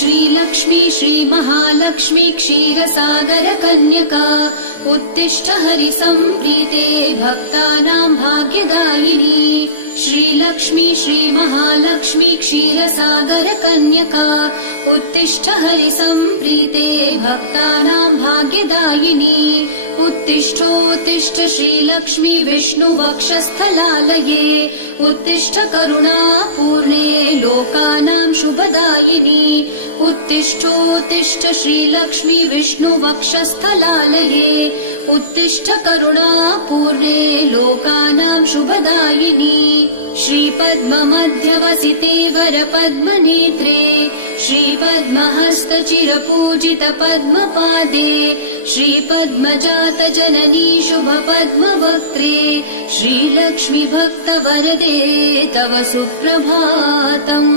श्रीलक्ष्मी श्रीमहालक्ष्मी क्षीरसागर कन्यका उत्तिष्ठ हरिसम्प्रीते भक्तानां भाग्यदायिनी श्रीलक्ष्मी श्रीमहालक्ष्मी क्षीरसागर कन्यका उत्तिष्ठ हरिसम्प्रीते भक्तानां भाग्यदायिनी उत्तिष्ठोत्तिष्ठ श्रीलक्ष्मी विष्णुवक्षस्थलालये उत्तिष्ठ करुणापूर्णे लोकानां शुभदायिनी उत्तिष्ठोत्तिष्ठ श्रीलक्ष्मी विष्णुवक्षस्थलालये उत्तिष्ठ करुणापूर्णे लोकानां शुभदायिनी श्रीपद्ममध्यवसिते वरपद्मनेत्रे श्रीपद्महस्तचिरपूजित पद्मपादे श्रीपद्मजात जननी शुभपद्मवक्त्रे श्रीलक्ष्मी भक्तवरदे तव सुप्रभातम्।